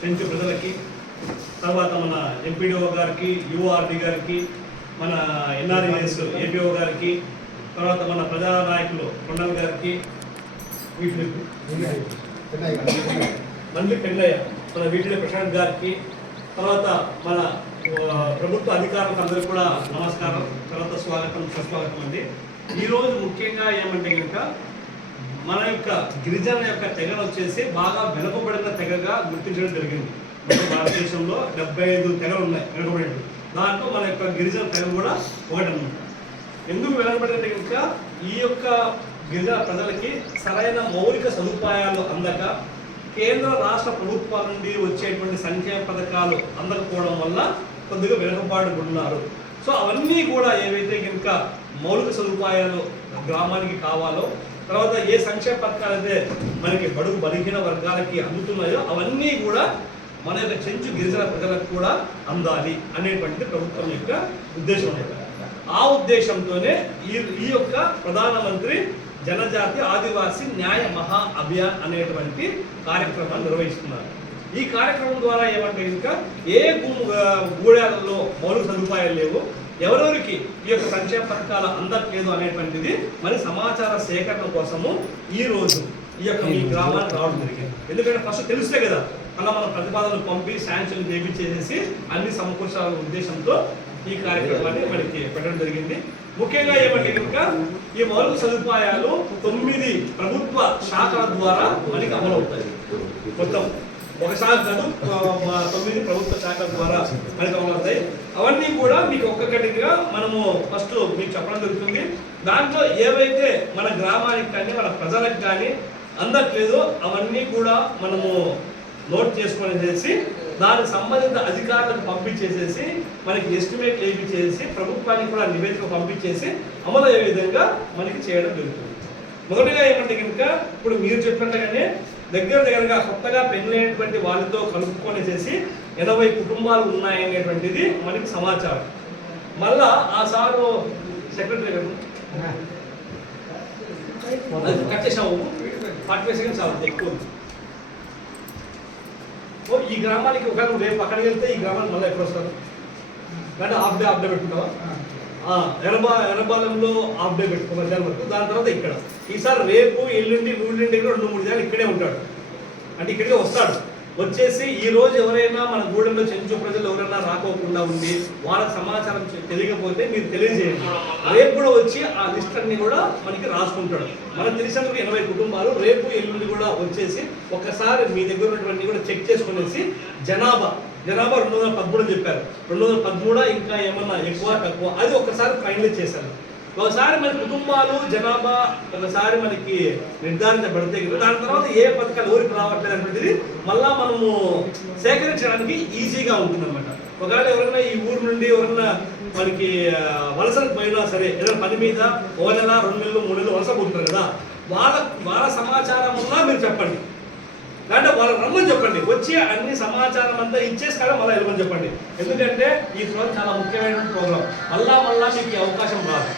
పెంచు ప్రజలకి, తర్వాత మన ఎంపీడీఓ గారికి, యూఆర్డి గారికి, మన ఎన్ఆర్ఈఎస్ ఏపీఓ గారికి, తర్వాత మన ప్రజా నాయకులు కొండల్ గారికి, మంత్రి పెళ్ళయ్య, మన వీటిలో ప్రశాంత్ గారికి, తర్వాత మన ప్రభుత్వ అధికారులకు అందరికీ కూడా నమస్కారం, తర్వాత స్వాగతం సుస్వాగతం అండి. ఈరోజు ముఖ్యంగా ఏమంటే కనుక మన యొక్క గిరిజన యొక్క తెగలు వచ్చేసి బాగా వెనుకబడిన తెగగా గుర్తించడం జరిగింది. మన భారతదేశంలో 75 తెగలు ఉన్నాయి వెనుకబడి. దాంట్లో మన యొక్క గిరిజన తెగ కూడా ఒకటి అన్నమాట. ఎందుకు వెనుకబడిందంటే కనుక ఈ యొక్క గిరిజన ప్రజలకి సరైన మౌలిక సదుపాయాలు అందక, కేంద్ర రాష్ట్ర ప్రభుత్వాల నుండి వచ్చేటువంటి సంక్షేమ పథకాలు అందకపోవడం వల్ల కొద్దిగా వెనుకబాటుకున్నారు. సో అవన్నీ కూడా ఏవైతే కనుక మౌలిక సదుపాయాలు గ్రామానికి కావాలో, తర్వాత ఏ సంక్షేమ పథకాలు అయితే మనకి బడుగు బలహీన వర్గాలకి అందుతున్నాయో అవన్నీ కూడా మన యొక్క చెంచు గిరిజన ప్రజలకు కూడా అందాలి అనేటువంటిది ప్రభుత్వం యొక్క ఉద్దేశం అన్నమాట. ఆ ఉద్దేశంతోనే ఈ యొక్క ప్రధానమంత్రి జనజాతి ఆదివాసీ న్యాయ మహా అభియాన్ అనేటువంటి కార్యక్రమాన్ని నిర్వహిస్తున్నారు. ఈ కార్యక్రమం ద్వారా ఏమంటే ఇంకా ఏ గూడాలలో మౌలిక సదుపాయాలు లేవు, ఎవరెవరికి ఈ యొక్క సంక్షేమ పథకాలు అందట్లేదు అనేటువంటిది మరి సమాచార సేకరణ కోసము ఈరోజు ఈ యొక్క మీ గ్రామానికి రావడం జరిగింది. ఎందుకంటే ఫస్ట్ తెలిస్తే కదా అలా మన ప్రతిపాదనలు పంపి శాంక్షన్ చేసేసి అన్ని సమకూర్చాలనే ఉద్దేశంతో ఈ కార్యక్రమాన్ని మనకి పెట్టడం జరిగింది. ముఖ్యంగా ఏమంటే కనుక ఈ మౌలిక సదుపాయాలు 9 ప్రభుత్వ శాఖల ద్వారా మనకి అమలవుతాయి. మొత్తం ఒక శాఖ కాదు, 9 ప్రభుత్వ శాఖల ద్వారా మనకి అమలవుతాయి. అవన్నీ కూడా మీకు ఒక్కొక్కటిగా మనము ఫస్ట్ మీకు చెప్పడం జరుగుతుంది. దాంట్లో ఏవైతే మన గ్రామానికి కానీ మన ప్రజలకు కానీ అందట్లేదో అవన్నీ కూడా మనము నోట్ చేసుకునేసేసి దానికి సంబంధిత అధికారులకు పంపించేసేసి మనకి ఎస్టిమేట్ వేయించేసి ప్రభుత్వానికి కూడా నివేదిక పంపించేసి అమలు అయ్యే విధంగా మనకి చేయడం జరుగుతుంది. మొదటిగా ఏమంటే కనుక ఇప్పుడు మీరు చెప్పినట్టుగానే దగ్గరగా కొత్తగా పెళ్ళైనటువంటి వాళ్ళతో కలుపుకొనేసేసి 80 కుటుంబాలు ఉన్నాయనేటువంటిది మనకి సమాచారం. మళ్ళా ఆ సారు సెక్రటరీ గారు కట్ చేసాము 45 సెకండ్స్ అవుతుంది ఎక్కువ. ఈ గ్రామానికి ఒకవేళ రేపు అక్కడికి వెళ్తే ఈ గ్రామానికి మళ్ళీ ఎక్కడ వస్తారు అంటే హాఫ్ డే పెట్టుకుంటావా? ఎర్రబాలెంలో హాఫ్ డే పెట్టుకున్నాం వరకు. దాని తర్వాత ఇక్కడ ఈసారి రేపు ఎల్లుండి 2 3 దినాలు ఇక్కడే ఉంటాడు. అంటే ఇక్కడికే వస్తాడు. వచ్చేసి ఈ రోజు ఎవరైనా మన గూడెంలో చెంచు ప్రజలు ఎవరైనా రాకోకుండా ఉండి వాళ్ళకి సమాచారం తెలియకపోతే మీరు తెలియజేయండి. రేపు కూడా వచ్చి ఆ లిస్ట్ అన్ని కూడా మనకి రాసుకుంటాడు. మనకు తెలిసినందుకు 80 కుటుంబాలు రేపు ఎల్లుండి కూడా వచ్చేసి ఒకసారి మీ దగ్గర ఉన్నటువంటి కూడా చెక్ చేసుకునేసి జనాభా 213 చెప్పారు. 213 ఇంకా ఏమన్నా ఎక్కువ తక్కువ అది ఒకసారి ఫైనలైజ్ చేశారు. ఒకసారి మన కుటుంబాలు జనాభా ఒకసారి మనకి నిర్ధారించబడితే దాని తర్వాత ఏ పథకాలు ఎవరికి రావట్లేదు అనేటువంటిది మళ్ళా మనము సేకరించడానికి ఈజీగా ఉంటుంది అనమాట. ఒకవేళ ఎవరైనా ఈ ఊరు నుండి ఎవరైనా మనకి వలసలకు పోయినా సరే ఏదైనా పని మీద 1 నెల 2 నెలలు 3 నెలలు వలస పోతుంటారు కదా, వాళ్ళ సమాచారం ఉన్నా మీరు చెప్పండి. అంటే వాళ్ళు రమ్మని చెప్పండి, వచ్చి అన్ని సమాచారం అంతా ఇచ్చేసి కదా మళ్ళీ వెళ్ళమని చెప్పండి. ఎందుకంటే ఈ ప్రోగ్రామ్ చాలా ముఖ్యమైన ప్రోగ్రామ్. మళ్ళా మీకు అవకాశం రాదు.